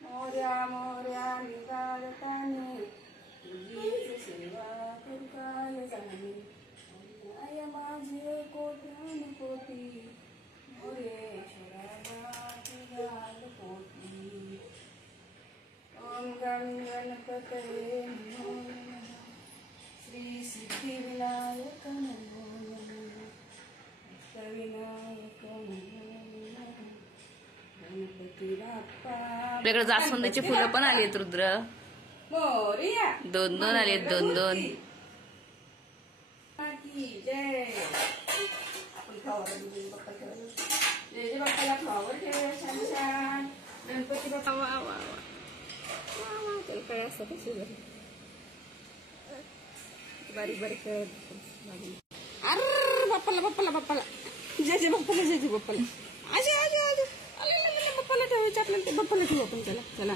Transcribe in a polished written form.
मोर्या मोर्या निगारताने तुझीच सेवा करू काय जाणे आय माझे कोट्यान कोटी मोरेश्वरा तुझ्या पोटी ओम गणपतये नमो नमः श्री सिद्धिविनायक नमो नमः अष्टविनायक नमो नमः गणपती बाप्पा आपल्याकडे जास्वंदीची फुलं पण आली आहेत रुद्र मोरया दोन दोन आली आहेत दोन दोन जय आपण फ्लॉवर बाप्पा जय जय बाप्पाला फ्लॉवर ठेवूया छान छान गणपती बाप्पा वा वा वा वा त्याला काय असं कसं बारीक बारीक अरे बाप्पाला बाप्पाला बाप्पाला जय जय बाप्पाला जय जय बाप्पाला आजे आजे आजे बाप्पाला ठेवायचं आपल्याला ते बाप्पाला ठेवू आपण चला चला